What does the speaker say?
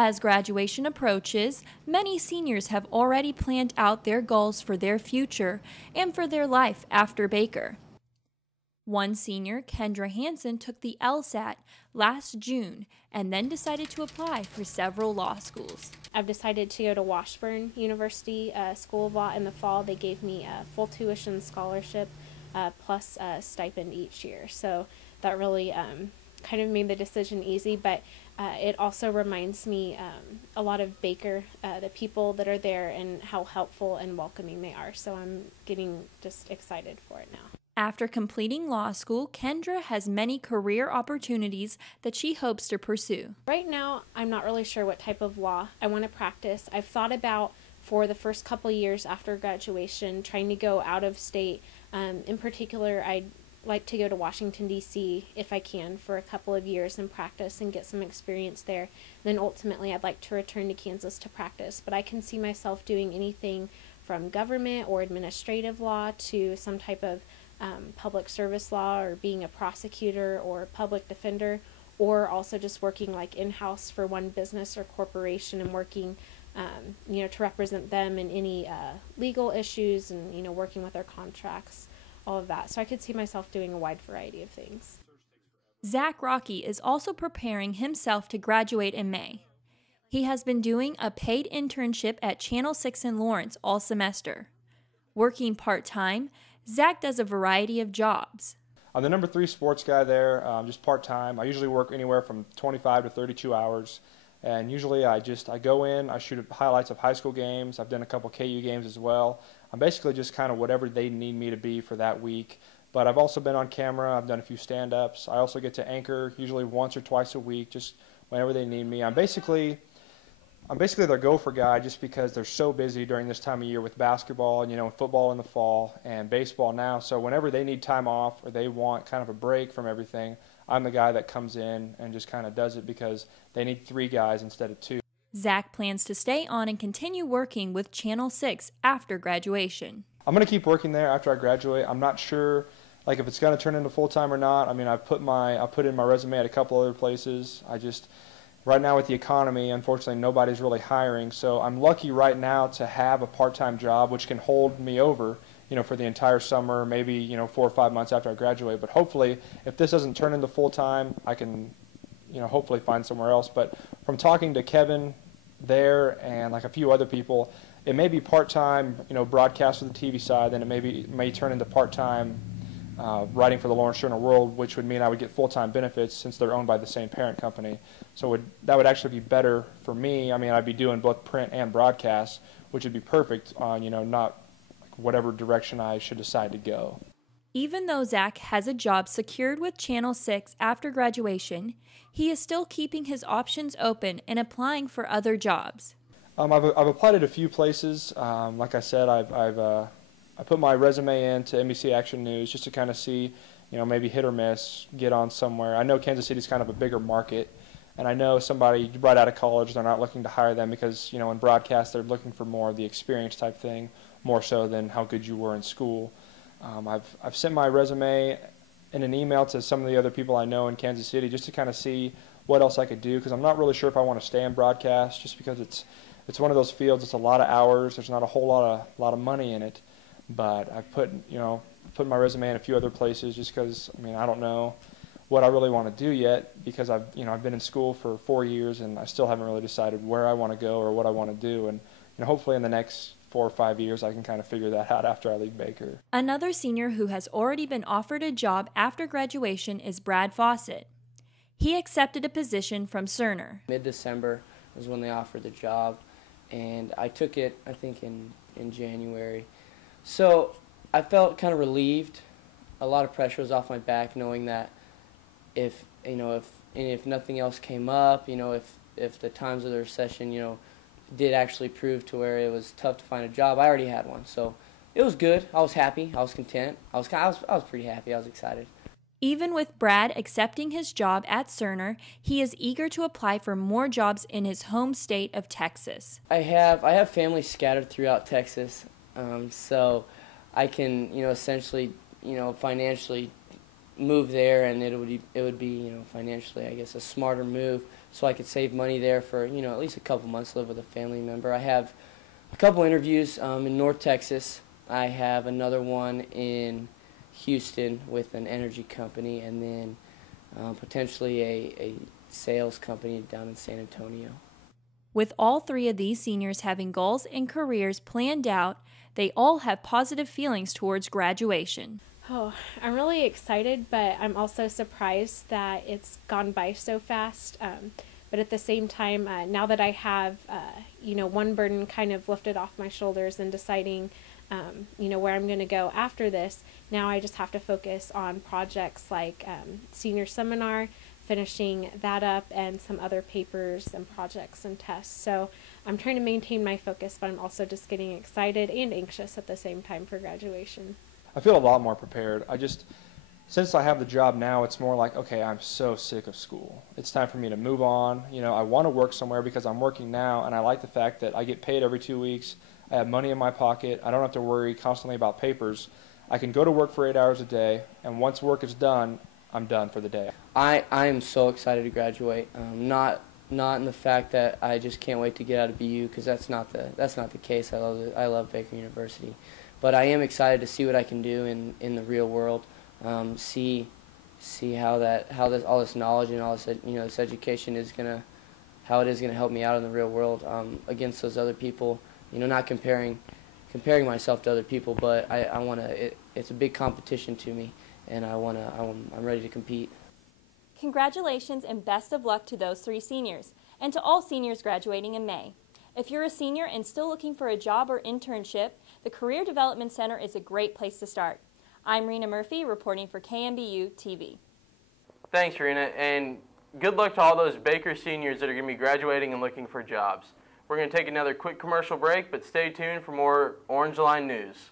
As graduation approaches, many seniors have already planned out their goals for their future and for their life after Baker. One senior, Kendra Hanson, took the LSAT last June and then decided to apply for several law schools. I've decided to go to Washburn University School of Law in the fall. They gave me a full tuition scholarship plus a stipend each year. So that really kind of made the decision easy, but it also reminds me a lot of Baker, the people that are there and how helpful and welcoming they are. So I'm getting just excited for it now. After completing law school, Kendra has many career opportunities that she hopes to pursue. Right now, I'm not really sure what type of law I want to practice. I've thought about, for the first couple years after graduation, trying to go out of state. In particular, I'd like to go to Washington, D.C. if I can for a couple of years and practice and get some experience there. Then ultimately, I'd like to return to Kansas to practice. But I can see myself doing anything from government or administrative law to some type of public service law, or being a prosecutor or public defender, or also just working like in-house for one business or corporation and working to represent them in any legal issues and working with their contracts, all of that. So I could see myself doing a wide variety of things. Zack Rockey is also preparing himself to graduate in May. He has been doing a paid internship at Channel 6 in Lawrence all semester. Working part-time, Zack does a variety of jobs. I'm the number 3 sports guy there, just part-time. I usually work anywhere from 25 to 32 hours. And usually I go in, I shoot highlights of high school games. I've done a couple KU games as well. I'm basically just kind of whatever they need me to be for that week. But I've also been on camera. I've done a few stand-ups. I also get to anchor usually once or twice a week, just whenever they need me. I'm basically their gopher guy, just because they're so busy during this time of year with basketball and football in the fall and baseball now. So whenever they need time off or they want kind of a break from everything, I'm the guy that comes in and just kind of does it, because they need 3 guys instead of 2. Zack plans to stay on and continue working with Channel 6 after graduation. I'm going to keep working there after I graduate. I'm not sure if it's going to turn into full-time or not. I mean, I put in my resume at a couple other places. Right now with the economy, unfortunately, nobody's really hiring. So I'm lucky right now to have a part-time job which can hold me over, for the entire summer, maybe, 4 or 5 months after I graduate. But hopefully, if this doesn't turn into full-time, I can, hopefully find somewhere else. But from talking to Kevin there and a few other people, it may be part-time, broadcast for the TV side, then it may turn into part-time writing for the Lawrence Journal-World, which would mean I would get full-time benefits since they're owned by the same parent company. So that would actually be better for me. I mean, I'd be doing both print and broadcast, which would be perfect on, not whatever direction I should decide to go. Even though Zack has a job secured with Channel 6 after graduation, he is still keeping his options open and applying for other jobs. I've applied at a few places. Like I said, I put my resume in to NBC Action News just to kind of see, maybe hit or miss, get on somewhere. I know Kansas City's kind of a bigger market, and I know somebody right out of college, they're not looking to hire them because, in broadcast they're looking for more of the experience type thing, more so than how good you were in school. I've sent my resume in an email to some of the other people I know in Kansas City just to kind of see what else I could do, because I'm not really sure if I want to stay in broadcast, just because it's one of those fields. It's a lot of hours. There's not a whole lot of money in it. But I've put my resume in a few other places just because, I don't know what I really want to do yet, because I've been in school for 4 years and I still haven't really decided where I want to go or what I want to do. And hopefully in the next 4 or 5 years I can kind of figure that out after I leave Baker. Another senior who has already been offered a job after graduation is Brad Fawcett. He accepted a position from Cerner. Mid-December was when they offered the job, and I took it, I think, in January. So I felt kind of relieved. A lot of pressure was off my back, knowing that if nothing else came up, if the times of the recession, did actually prove to where it was tough to find a job, I already had one. So it was good. I was happy. I was content. I was pretty happy. I was excited. Even with Brad accepting his job at Cerner, he is eager to apply for more jobs in his home state of Texas. I have family scattered throughout Texas. So I can, essentially, financially move there, and it would be, financially, I guess, a smarter move so I could save money there for, you know, at least a couple months, live with a family member. I have a couple interviews in North Texas. I have another one in Houston with an energy company, and then potentially a sales company down in San Antonio. With all three of these seniors having goals and careers planned out, they all have positive feelings towards graduation. Oh, I'm really excited, but I'm also surprised that it's gone by so fast. But at the same time, now that I have, you know, one burden kind of lifted off my shoulders and deciding, you know, where I'm going to go after this, now I just have to focus on projects like senior seminar, finishing that up, and some other papers and projects and tests. So I'm trying to maintain my focus, but I'm also just getting excited and anxious at the same time for graduation. I feel a lot more prepared. Since I have the job now, it's more like, okay, I'm so sick of school. It's time for me to move on. You know, I want to work somewhere because I'm working now, and I like the fact that I get paid every 2 weeks. I have money in my pocket. I don't have to worry constantly about papers. I can go to work for 8 hours a day, and once work is done, I'm done for the day. I am so excited to graduate. Not in the fact that I just can't wait to get out of BU, because that's not the case. I love Baker University, but I am excited to see what I can do in the real world. See how all this knowledge and all this, you know, this education is gonna help me out in the real world against those other people. You know, not comparing myself to other people, but I wanna. It's a big competition to me, and I'm ready to compete. Congratulations and best of luck to those three seniors, and to all seniors graduating in May. If you're a senior and still looking for a job or internship, the Career Development Center is a great place to start. I'm Reina Murphy, reporting for KNBU TV. Thanks, Reina, and good luck to all those Baker seniors that are going to be graduating and looking for jobs. We're going to take another quick commercial break, but stay tuned for more Orangeline news.